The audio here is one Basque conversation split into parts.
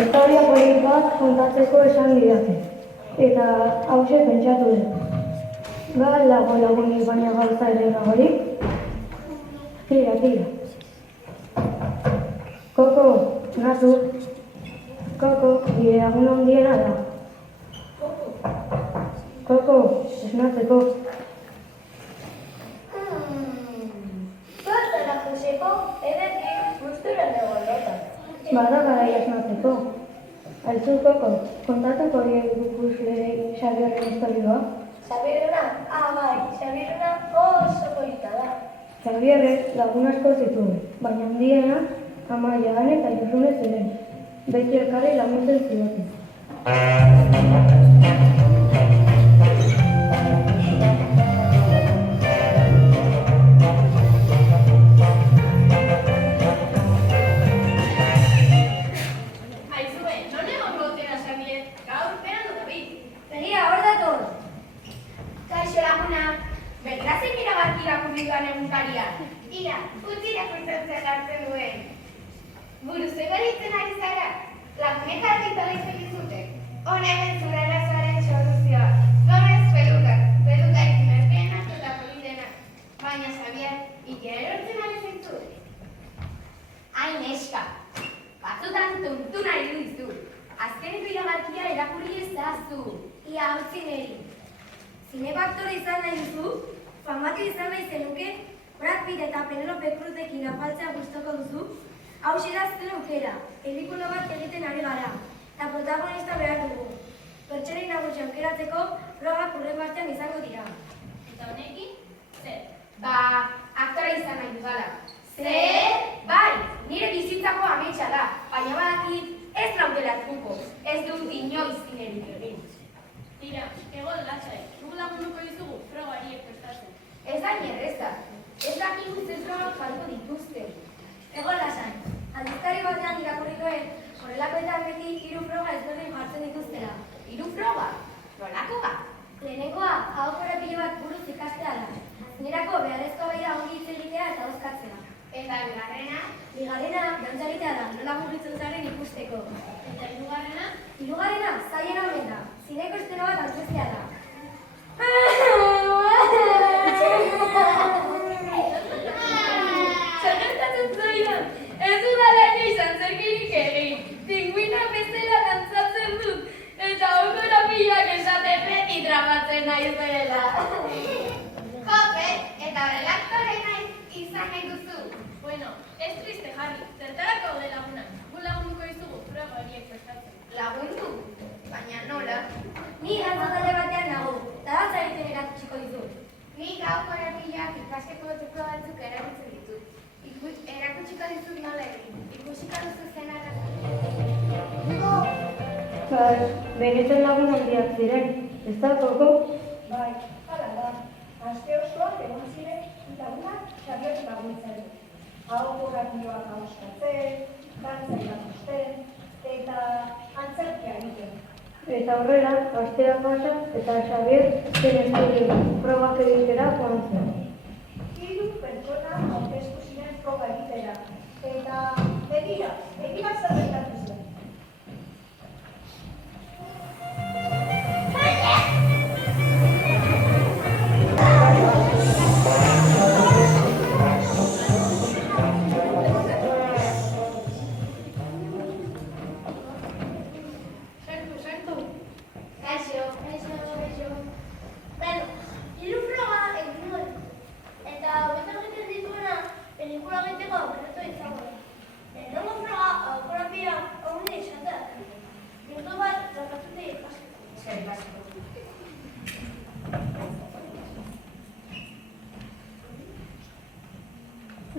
historia polit bat kontatzeko esan didate. Eta hause pentsatu dut. Ba, lagunik baina gauza ere dagorik? Tira. Koko, nazu. Koko, bide lagun handiena da. Koko, esnatzeko. Zortara Joseko, edekin guzturen egon lotan. Bada garai esnatzeko. Aizu, Koko, kontatuko horiek ikusle Xabierren historioa? Xabierrena? Bai, Xabierrena oso polita da. Xabierrek lagun asko zituen, baina handiena Amaia, Ane eta Josune ziren. Beti elkarri laguntzen zioten. Aizue, non egon gotera Xabier? Gaur, berandu David. Begira, hor dator. Kaixo lagunak, begrazen iragarki irakurri duan egunkaria. Ira, utzi irakurtzen hartzen duen. Buruz egoritzen ari zara, lagunek argitaletzen dizute. Hona hemen zure arazoaren soluzioa. Gomez pelukarik merkeenak eta politenak. Baina Xabier, ikera erortzen ari zaitu. Hain eska, batzutan tuntuna irudizu. Azkeneko iragarkia erakurri ez dazu. Ia utzi neri. Zinebaktore izan nahi duzu, famatu izan nahi zenuke, Brad Pitt eta Penelope Cruzekin afaltzea gustoko duzu, hau da zuen aukera, pelikula bat egiten ari gara, eta protagonista behar dugu. Pertsonei nagusi aukeratzeko, frogak hurren batean izango dira. Eta honekin, zer? Aktore izan nahi dudala. Zer? Bai, nire bizitzako ametsa da, baina badakit ez nautela truko, ez dut inoiz zinerik egin. Tira, egon lasai, guk lagunduko dizugu frogariek prestatzen. Ez da nierreza, ez dakigu zer frogak falko dituzte. Egon lasai, aldizkari batean irakurri duen, horrelakoetan beti 3 froga ezberdin jartzen dituztela. 3 froga? Nolako bat? Lehenengoa, hau korapilo bat buruz ikastea da. Zinerako beharrezkoa baira ongi hitz egitea eta hozkatzea. Eta bigarrena? Bigarrena, dantza egitea da, nola mugitzen zaren ikusteko. Eta hirugarrena? Hirugarrena, zailena honen da, zineko esteno bat antzestea da. Zagertatzen zaidan, ez dudala izan zerkirik egin. Pinguina bezala dantzatzen dut, eta aukora pilak esate beti dramatzen nahi zela. Jope, eta relaktore nahi izan nahi duzu. Bueno, ez triste jarri, zertarako gaude lagunak. Gu lagunduko dizugu, froga horiek prestatzen. Lagundu? Baina nola? Ni dantzatale batean nago, eta dantza egiten erakutsiko dizut. Nik hau korapilak ikasteko truko batzuk erabiltzen ditut. Erakutsiko dizut nola egin. Ikusiko duzu zen Benetan lagun handiak ziren, ez da, Koko? Bai, hala da. Aste osoak egon ziren lagunak Xabier laguntzen. Hau korapioak ahoskatzen, dantza irakusten, eta antzerkia egiten. Eta horrela, astea pasa eta Xabier zen estudio probak egitera joan zen. 3 pertsona aurkeztu ziren froga egitera. Eta begira zer gertatu zen.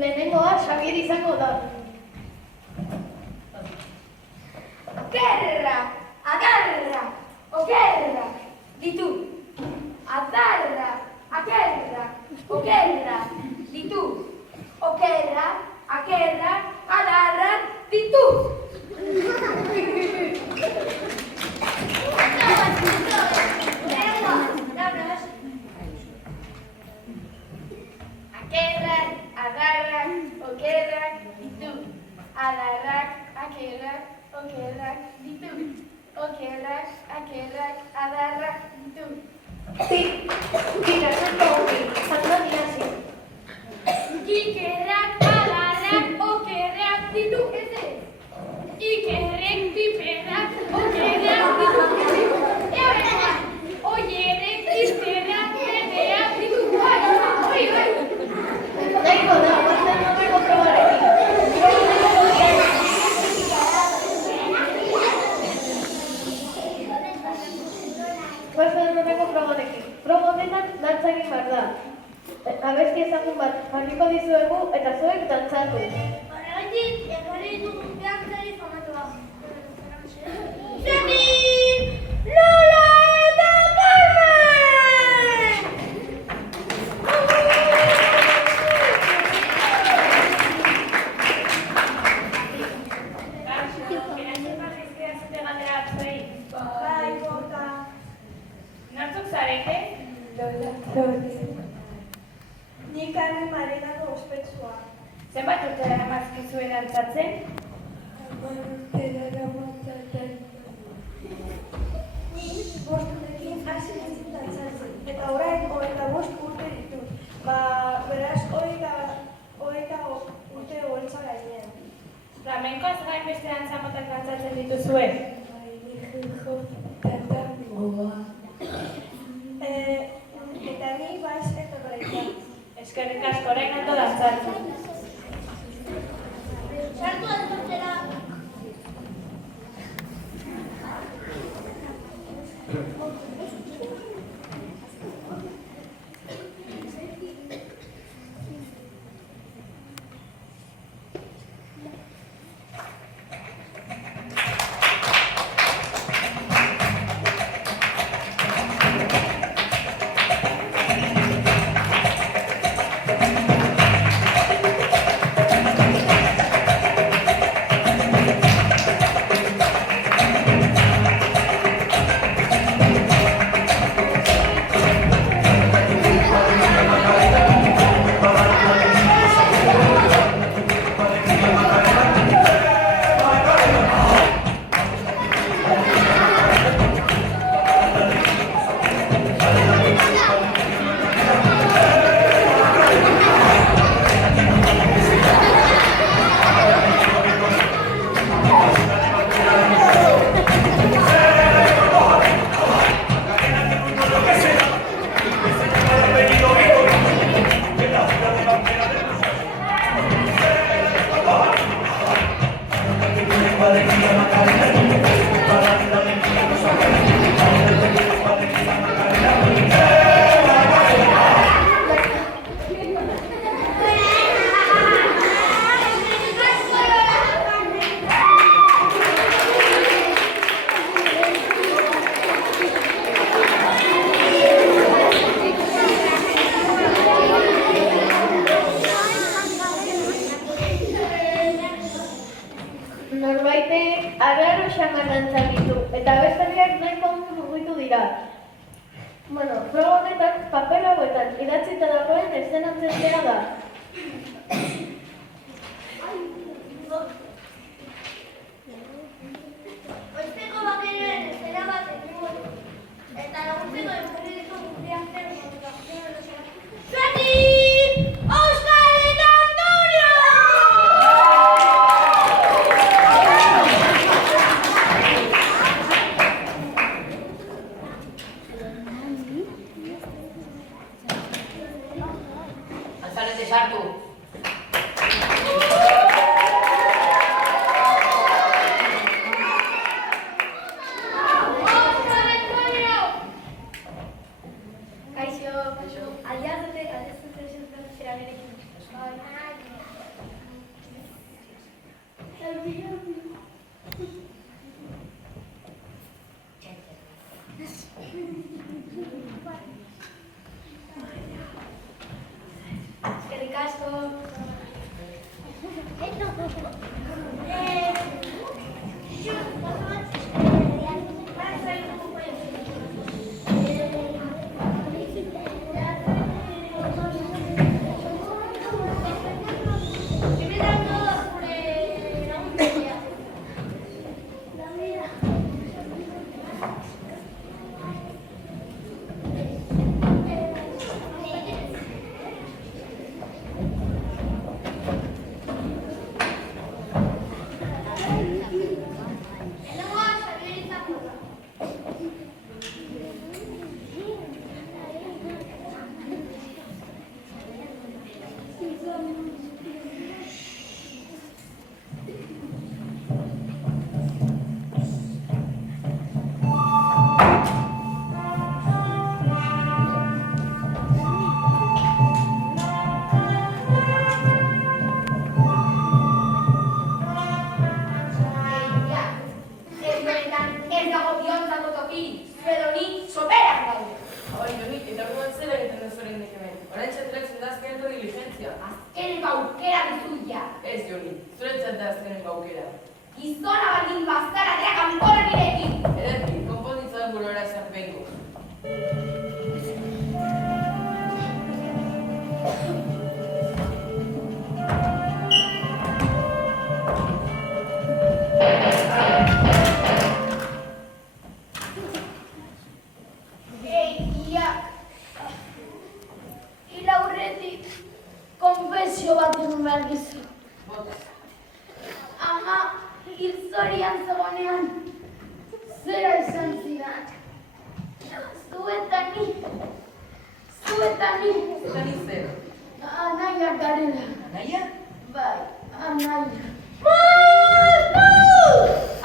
Lehenengoa Xabier izango da. Okerra, agarra, okerra, ditu. Agarra, akerra, okerra, ditu. Okerra, akerra, agarra, ditu. Akerra, agarra, okerra, ditu. ederrak, adarrak ditu. Ikasiko hori, zango diazi. Ikerrak, adarrak, okerrak ditu ez ez. Ikerrek, piperrak, okerrak ditu ez ez. Eberrak, oierrek, izterrak, bebeak ditu. Oi. Nahiko da, guazen nobeko probarekin. Guazen nobeko probarekin. Proba honetan dantza egin behar da. Abesti ezagun bat jarriko dizuegu eta zuek dantzatu. Horregatik, ekarri ditugu behantzari famatua. Zenin! Lola eta Carmen! Bai, bota. Nortzuk zarete? Ni Carmen Marenako ospetsua. Zenbat urte daramazkizuen dantzatzen? Ni 5 urtekin hasi nintzen dantzatzen. Eta orain 25 urte ditut. Beraz, 20 urte holtza gainean. Flamenkoaz gain beste dantza motak dantzatzen dituzue? Eta ni baiz eta breika. Eskerrik asko, orain ondo dantzatzen. Sartu dantzatzera. Norbaitek arraro xamar dantzak ditu, eta besteak nahiko ondo mugitu dira. Proba honetan papel hauetan idatzita dagoen eszenatzetzea da. Oizteko bakeroen estela bat egingo du. Eta laguntzeko ekarri ditugu guztiak zer Zenin! Oskar eta Antonio! Azalete sartu. Eskerrik asko. azkeneko diligentzia. Azkeneko aukera duzuia. Ez, Joni, zuretzat da azkeneko aukera. Gizona baldin bazara dira kanpora nirekin. Ederki, konponditzan gure horazak bengo. Konfesio bat egin behar gizu. Bota. Ama hil zorian zegoenean zera esan zidan. Zuetani. Eta ni zer? Anaiak garela. Naia? Bai, anaia. Moztu!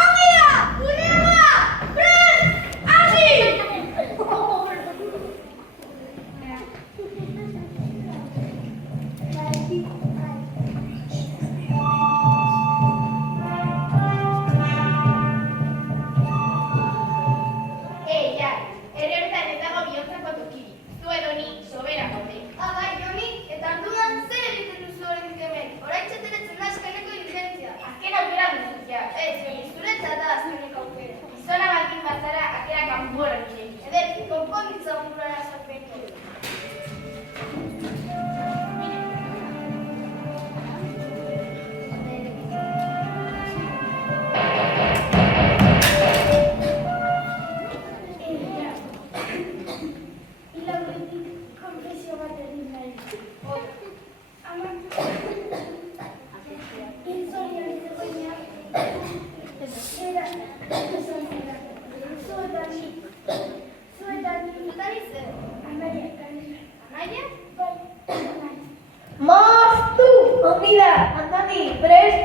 Amira! Unema! Prest!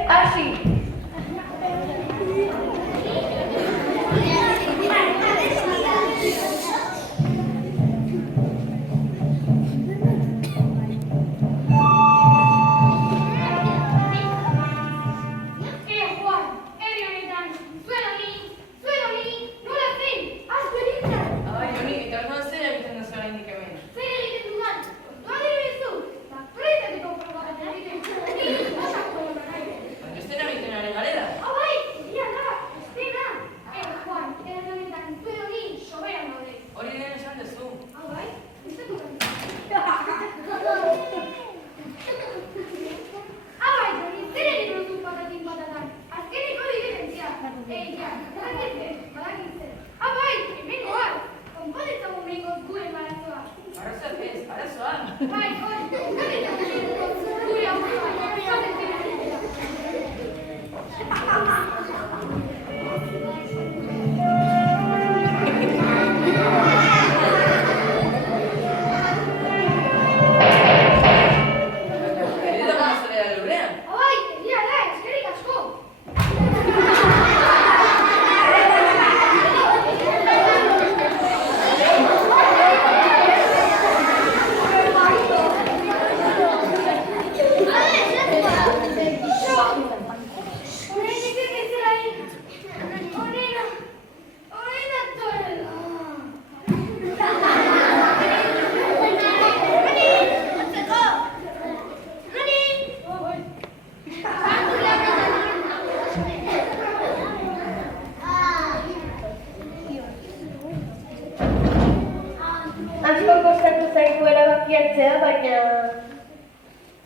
Hasi!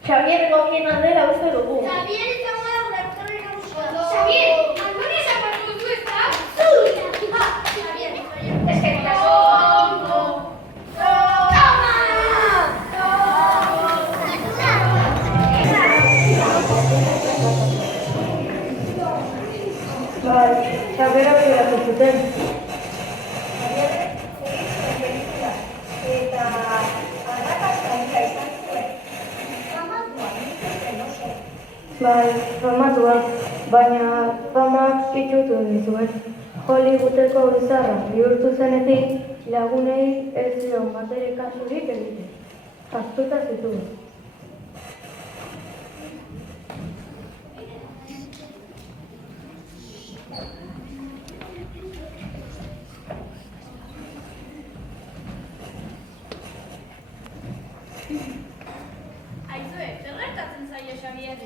Xavier egokiena dela uste dugu. Xavier izango da gure aktorri nagusia. Xavier, Antonia zapatu duzu ez da? Zu! Xavier, eskerrik asko. Toma! Bai, Xavier aukeratu zuten. Bai, famatua, baina famak itxutu dizuen. Hollywoodeko bizarra bihurtu zenetik lagunei ez zion batere kasurik egiten. Ahaztuta zituen. Xabier?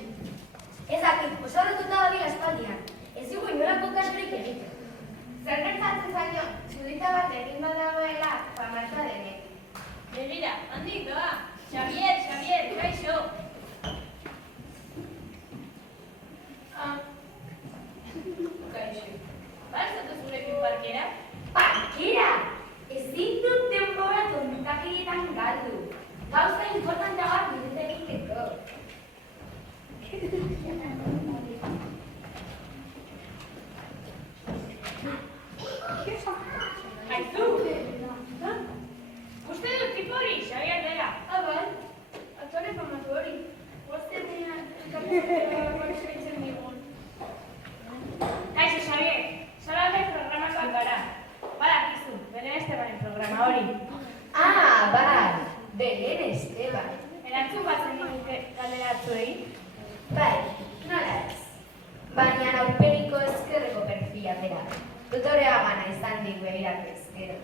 Ez dakit, oso horretuta dabil aspaldian. Ez dugu inolako kasurik egiten. Zer gertatzen zaio, txulita bat egin badagoela famatua denek. Begira, handik doa. Xabier, kaixo. Kaixo. Barzatu zurekin parkera? Parkera! Ezin dut denbora tontakietan galdu. Gauza importantea bat bidete egiteko. Aizu! Uste dut tipo hori, Xabier dela. Bai, aktore famatu hori. Bostenean elkarrizketa egiten digun. Kaixo, Xabier. Salame programakoak gara. Badakizu, Belen Estebanen programa hori. Bai, Belen Esteban. Erantzun bat zeniguke galderatzuei? Bai, nola ez. Baina aurperiko ezkerreko perfila bera. Tutorea gana izan dik begiratu ezkero.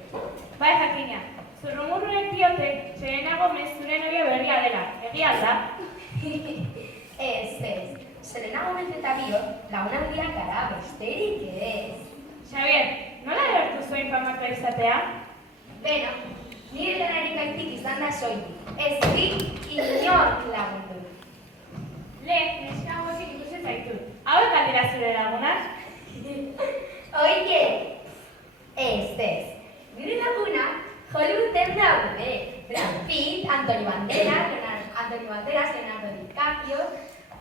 Bai, jakina. Zurrumurruek diote, Serena Gomez zure novio berria dela. Egia da? Ez. Serena Gomez eta bio, lagunaldiak gara, besterik ez. Xabier, nola erortu zuen famatua izatea? Beno, nire lanarik aitik izan da soilik. Ez dik inork lagundu. Lehen, neska gozik ikusten zaitut. Hauek aldera zure lagunak? Oie, ez. Nire laguna Hollywooden daude. Brad Pitt, Antonio Banderas, Leonardo DiCaprio,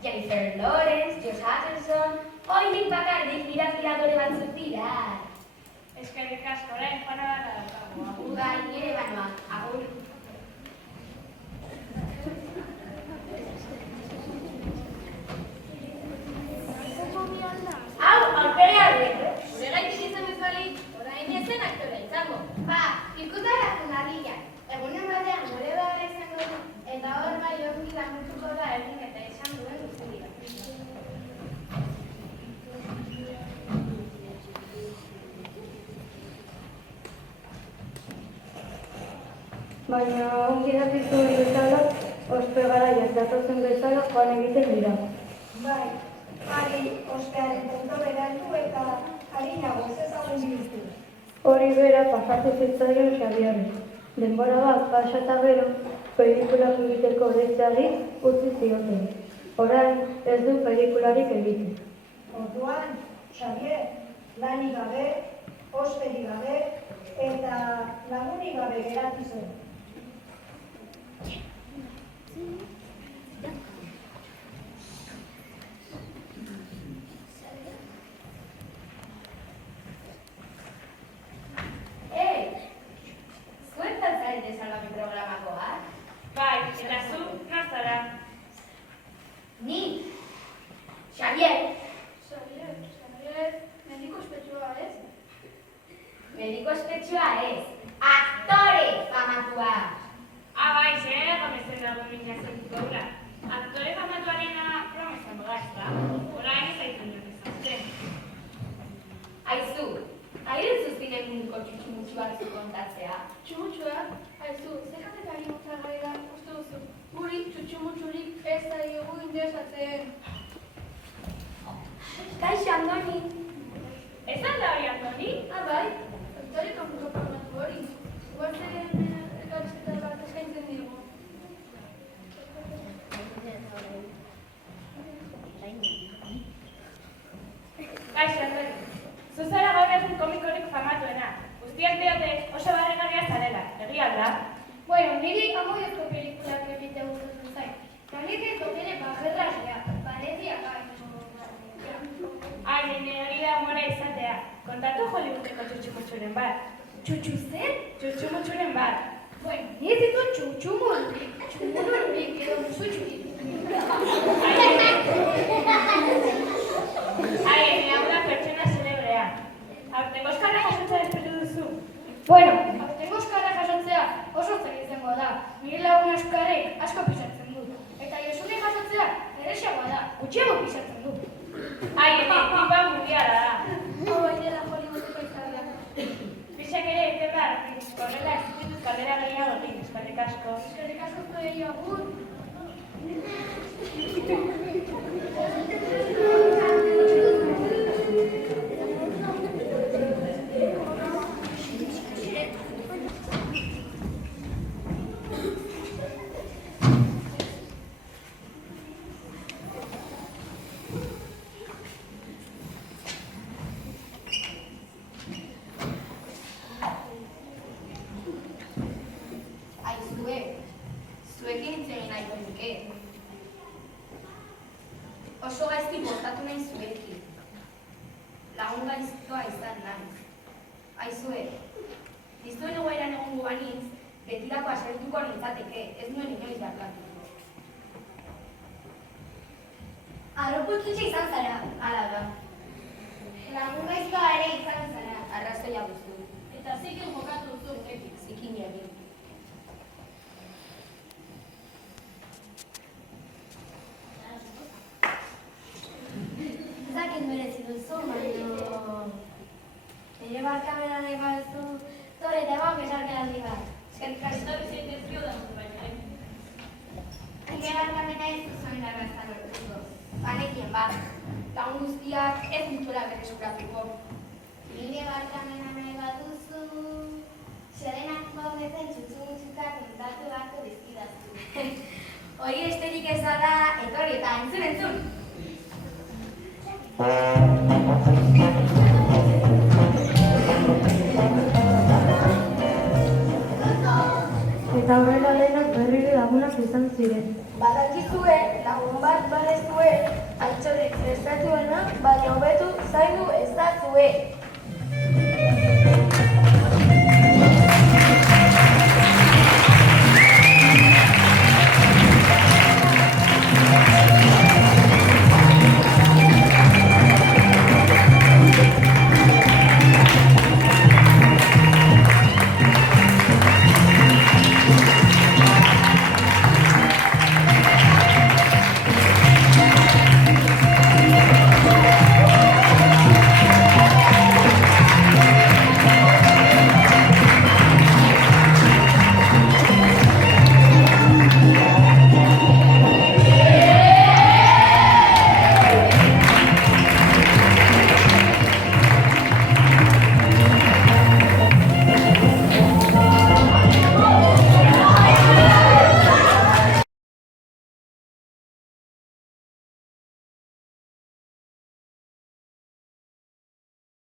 Jennifer Lawrence, Josh Hutcherson, oilik bakarrik miradore batzuk dira. Eskerrik asko, orain joana bat daukagu. Bai, nire banoak, agur. Hau, aurperea dut. Gure gaitik izan bezalik, orain ezen aktore izango. Ikutaratzen dadila. Egunen batean gure behar izango du, eta hor bai hori laguntuko da egin eta esan duen guztia. Baina ongi dakizuen bezala, ospe garaiak datozen bezala joan egiten dira. Bai, ari ospearen punto beratu eta harinago ez ezagun bihurtu. Hori bera pasatu zitzaion Xabierri. Denbora bat pasa eta gero, pelikulak egiteko deitzeari utzi zioten. Orain ez du pelikularik egiten. Orduan, Xabier, lanik gabe, osperik gabe eta lagunik gabe geratu zen. Zuentan zarete salami programakoak? Bai, eta zu, nor zara? Ni, Xabier, Xabier, mediko ospetsua ez? mediko ospetsua ez, aktore famatua. Bai, Serena Gomezen dago mina zentuko hura. Aktore famatuarena promesa mogazta. Orain ez aitzen dut izan. Aizu, airen zuzinen munduko txutxumutxu batzuk kontatzea. Txumutxuak, aizu, zekatekari motzagaira uste duzu. Guri txutxumutxurik ez da diogu interesatzen. Kaixo, Andoni. Ez alda hori, Antoni? Bai, aktore kanpuko formatu hori. Guartzen elkarrizketa bat eskaintzen digu. Kaixo, Antoni. Zuzara gaur egun komikorik famatuena. Guztiak diote oso barregarria zarela. Egia da? Bueno, niri amoiozko pelikulak egitea gustatzen zait. Kanik ez dogene bajerrazea, Valencia gai. Nire hori da mora izatea. Kontatu Hollywoodeko txutxumutxuren bat. Txutxu zer? Txutxumutxuren bat. Bueno, ni ez ditut txutxumururik edo musutxurik. Nire hau da pertsona zelebrea. Aurtengo oskarra jasotzea espero duzu. Bueno, aurtengo oskarra jasotzea oso zer izango da. Nire lagun oskarrek asko pisatzen dut. Eta Josune jasotzea erresagoa da, gutxiago pisatzen dut. Tipa mundiala da. Hau dela Hollywoodeko izarra. Pixak ere eten da, horrela ez ditut kaldera gehiago egin, eskerrik asko. Eskerrik asko zuei agur. Aizue, zuekin hitz egin nahiko nuke. Oso gaizki portatu nahi zuekin. Lagun gaiztoa izan naiz. Aizue, dizuen egoeran egongo banintz, betirako asertuko nintzateke, ez nuen inoiz barkatuko. Arroputxutxe izan zara. Hala da, Lagun gaiztoa ere izan zara. arrazoia duzu, Eta zikin jokatu duzu gurekin. zikin egin. Zakit merezi duzu, baina... Ere barkamena nahi baduzu, tore eta eman besarka handi bat. Eskerrik asko. Eta bizitezio da mutu baina. Nire barkamena ez duzuen arrazan lortuko. Banekien bat, lagun guztiak ez dituela berreskuratuko. Nire barkamena nahi baduzu, xerenak maudezen txutxu-mutxuka kontatu beharko dizkidazu. Hori esterik ez da, etorri eta entzun. Eta horrela denak berriro lagunak izan ziren. Badakizue, lagun bat badezue, altxorrik prestatuena, baina hobetu zaindu ez da zue.